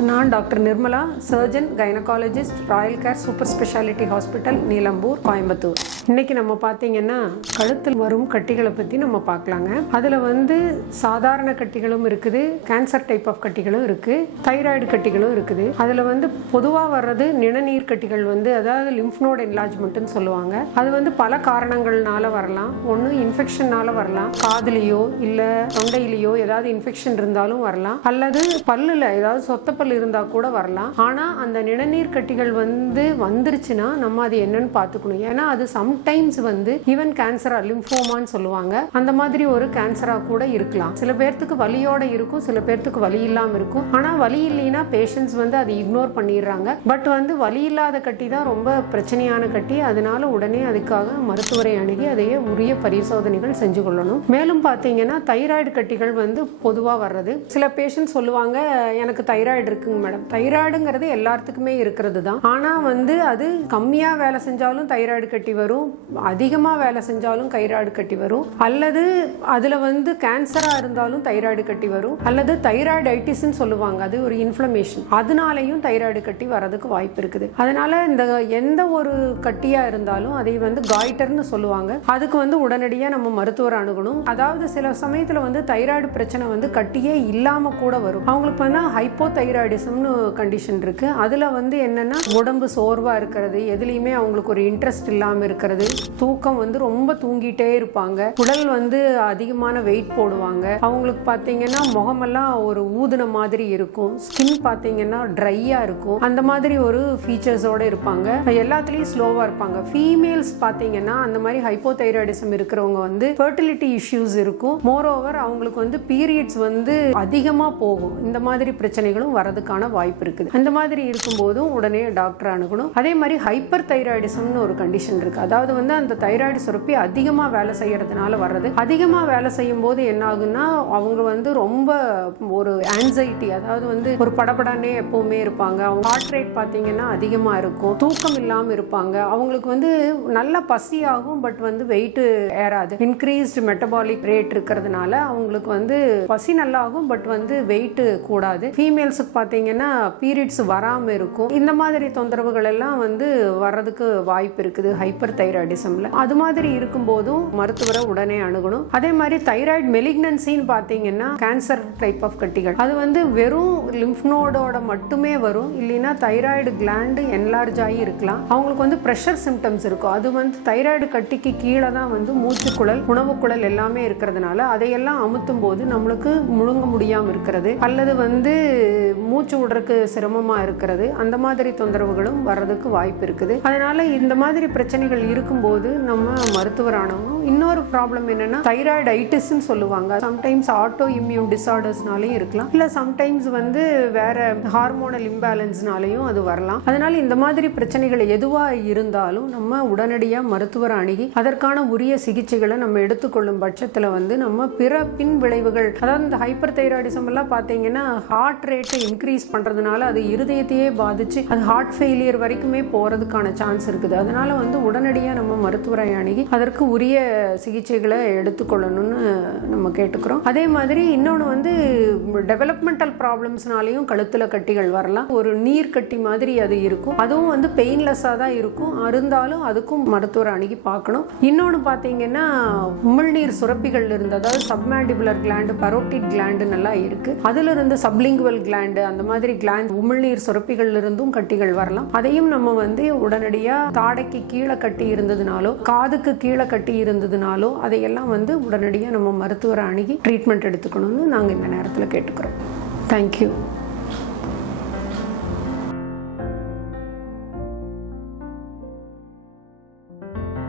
நான் doctor Nirmala, surgeon gynaecologist, Royal care super speciality hospital, Neelambur, Coimbatore. இன்னைக்கு நம்ம பார்த்தீங்கன்னா கழுத்தில் வரும் கட்டிகளை பற்றி நம்ம பார்க்கலாங்க. அதில் சாதாரண கட்டிகளும் இருக்குது, கேன்சர் டைப் ஆஃப் கட்டிகளும் இருக்குது, தைராய்டு கட்டிகளும் இருக்குது. அதில் பொதுவாக வர்றது நிணநீர் கட்டிகள் அதாவது லிம்ஃப் நோட் என்லார்ஜ்மெண்ட்னு சொல்லுவாங்க. அது பல காரணங்கள்னால வரலாம். ஒன்று இன்ஃபெக்ஷன்னால வரலாம், காதுலேயோ இல்லை தொண்டையிலேயோ ஏதாவது இன்ஃபெக்ஷன் இருந்தாலும் வரலாம், அல்லது பல்லில் ஏதாவது சொத்த பல் இருந்தால் கூட வரலாம். ஆனால் அந்த நிணநீர் கட்டிகள் வந்துருச்சுன்னா நம்ம அது என்னன்னு பார்த்துக்கணும். ஏன்னா அது சம்டைம்ஸ் ஈவன் கேன்சரா, லிம்ஃபோமான்னு சொல்லுவாங்க, அந்த மாதிரி ஒரு கேன்சரா கூட இருக்கலாம். சில பேர்த்துக்கு வலியோட இருக்கும், சில பேர்த்துக்கு வலி இல்லாமல் இருக்கும். ஆனால் வலி இல்லைன்னா பேஷண்ட்ஸ் அதை இக்னோர் பண்ணிடுறாங்க. பட் வலி இல்லாத கட்டி தான் ரொம்ப பிரச்சனையான கட்டி. அதனால உடனே அதுக்காக மருத்துவரை அணுகி அதையே உரிய பரிசோதனைகள் செஞ்சு கொள்ளணும். மேலும் பார்த்தீங்கன்னா தைராய்டு கட்டிகள் பொதுவாக வர்றது. சில பேஷண்ட் சொல்லுவாங்க, எனக்கு தைராய்டு இருக்குங்க மேடம். தைராய்டுங்கிறது எல்லாத்துக்குமே இருக்கிறது தான். ஆனால் அது கம்மியாக வேலை செஞ்சாலும் தைராய்டு கட்டி வரும், அதிகமாக வேலை செஞ்சாலும் தைராய்டு கட்டி வரும், அல்லது அதில் கேன்சராக இருந்தாலும் தைராய்டு கட்டி வரும், அல்லது தைராய்டைட்டிஸ்ன்னு சொல்லுவாங்க, அது ஒரு இன்ஃப்ளமேஷன், அதனாலையும் தைராய்டு கட்டி வரதுக்கு வாய்ப்பு இருக்குது. அதனால இந்த எந்த ஒரு கட்டியாக இருந்தாலும் அதை காய்டர்னு சொல்லுவாங்க. அதுக்கு உடனடியாக நம்ம மருத்துவர் அணுகணும். அதாவது சில சமயத்தில் தைராய்டு பிரச்சனை கட்டியே இல்லாமல் கூட வரும். அவங்களுக்கு ஹைப்போதைராய்டிசம்னு கண்டிஷன் இருக்கு. அதுல என்னன்னா உடம்பு சோர்வா இருக்கிறது, எதுலையுமே அவங்களுக்கு ஒரு இன்ட்ரெஸ்ட் இல்லாம இருக்கிறது, தூக்கம் ரொம்ப தூங்கிட்டே இருப்பாங்க, உடல் அதிகமான வெயிட் போடுவாங்க, அவங்களுக்கு பாத்தீங்கன்னா முகமெல்லாம் ஒரு ஊதுன மாதிரி இருக்கும், ஸ்கின் பாத்தீங்கன்னா ட்ரையா இருக்கும், அந்த மாதிரி ஒரு ஃபீச்சர்ஸோட இருப்பாங்க. எல்லாத்துலயும் ஸ்லோவா இருப்பாங்க. ஃபீமேல்ஸ் பாத்தீங்கன்னா அந்த மாதிரி ஹைப்போதைராய்டிசம் இருக்கிறவங்க ஃபெர்டிலிட்டி இஷ்யூஸ் இருக்கும். மோர் ஓவர் அவங்களுக்கு பீரியட்ஸ் அதிகமா போகும். இந்த மாதிரி பிரச்சனைகளும் வரதுக்கான வாய்ப்பு இருக்குது. அந்த மாதிரி இருக்கும்போதும் உடனே டாக்டர் அணுகணும். அதே மாதிரி ஹைப்பர் தைராய்டிசம்னு ஒரு கண்டிஷன் இருக்கு. அதாவது அந்த தைராய்டு சுரப்பி அதிகமா வேலை செய்யறதுனால வர்றது. அதிகமா வேலை செய்யும் போது என்ன ஆகுன்னா அவங்க ரொம்ப ஒரு ஆன்சைட்டி, அதாவது ஒரு படபடனே எப்பவுமே இருப்பாங்க. அவங்க ஹார்ட் ரேட் பாத்தீங்கன்னா அதிகமா இருக்கும், தூக்கம் இல்லாம இருப்பாங்க, அவங்களுக்கு நல்ல பசி ஆகும், பட் வெயிட் ஏறாது. இன்க்ரீஸ்ட் மெட்டபாலிக் ரேட் இருக்கிறதுனால அவங்களுக்கு பசி நல்லா ஆகும், பட் வெயிட் கூடாது. ஃபீமேல்ஸுக்கு பார்த்தீங்கன்னா பீரியட்ஸ் வராமல் இருக்கும். இந்த மாதிரி தொந்தரவுகள் எல்லாம் வர்றதுக்கு வாய்ப்பு இருக்குது ஹைப்பர் தைராய்டிசம்ல. அது மாதிரி இருக்கும்போதும் மருத்துவரை உடனே அணுகணும். அதே மாதிரி தைராய்டு மெலிக்னன்சின்னு பார்த்தீங்கன்னா கேன்சர் டைப் ஆஃப் கட்டிகள். அது வெறும் லிம்ஃப் நோடோட மட்டுமே வரும், இல்லைன்னா தைராய்டு கிளாண்டு என்லார்ஜ் ஆகி இருக்கலாம். அவங்களுக்கு பிரஷர் சிம்டம்ஸ் இருக்கும். அது தைராய்டு கட்டிக்கு கீழே தான் மூச்சுக்குழல், உணவுக்குழல் எல்லாமே இருக்கிறதுனால அதையெல்லாம் அமுத்தும் போது நம்மளுக்கு முழுங்க முடியாமல் இருக்கிறது, அல்லது மூச்சு விடுறதுக்கு சிரமமா இருக்கிறது, அந்த மாதிரி தொந்தரவுகளும் வர்றதுக்கு வாய்ப்பு இருக்குது. அதனால இந்த மாதிரி பிரச்சனைகள் இருக்கும்போது நம்ம மருத்துவர் ஆனவங்க. இன்னொரு ப்ராப்ளம் என்னன்னா தைராய்டைட்டிஸ்ன்னு சொல்லுவாங்க. சம்டைம்ஸ் ஆட்டோ இம்யூன் டிசார்டர்ஸ்னாலையும் இருக்கலாம், இல்ல சம்டைம்ஸ் வேற ஹார்மோனல் இம்பேலன்ஸ்னாலையும் அது வரலாம். அதனால இந்த மாதிரி பிரச்சனைகள் எதுவா இருந்தாலும் நம்ம உடனடியாக மருத்துவர் அணுகி அதற்கான உரிய சிகிச்சைகளை நம்ம எடுத்துக்கொள்ளும் பட்சத்தில் நம்ம பிற பின் விளைவுகள், அதாவது இந்த ஹைப்பர் தைராய்டிசம் எல்லாம் பார்த்தீங்கன்னா ஹார்ட் ரேட்டை இன்க்ரீஸ் பண்றதுனால அது இருதயத்தையே பாதிச்சு அது ஹார்ட் ஃபெயிலியர் வரைக்குமே போறதுக்கான சான்ஸ் இருக்குது. அதனால உடனடியாக நம்ம மருத்துவரை அணுகி அதற்கு உரிய சிகிச்சைகளை எடுத்துக்கொள்ளணும்னு நம்ம கேட்டுக்கிறோம். அதே மாதிரி இன்னொன்று டெவலப்மெண்டல் ப்ராப்ளம்ஸ்னாலையும் கழுத்துல கட்டிகள் வரலாம். ஒரு நீர் கட்டி மாதிரி அது இருக்கும், அதுவும் பெயின்லெஸ்ஸாக தான் இருக்கும், இருந்தாலும் அதுக்கும் மருத்துவரை அணுகி பார்க்கணும். இன்னொன்று பார்த்தீங்கன்னா உமிழ்நீர் சுரப்பிகள் இருந்து, அதாவது சப்மாண்டிபுலர் கிளாண்டு, பரோட்டிட் கிளாண்டு நல்லா இருக்கு, அதுல இருந்து சப்லிங்குவல் கிளாண்டு, அந்த மாதிரி கிளாண்ட் உமிழ்நீர் சுரப்பிகள் இருந்தும் கட்டிகள் வரலாம். அதையும் நம்ம உடனடியா தாடைக்கு கீழே கட்டி இருந்ததுனாலோ காதுக்கு கீழே கட்டி இருந்ததுனாலோ அதையெல்லாம் உடனடியா நம்ம மருத்துவரை அணுகி ட்ரீட்மெண்ட் எடுத்துக்கணும்னு நாங்கள் இந்த நேரத்தில் கேட்டுக்கிறோம். தேங்க்யூ.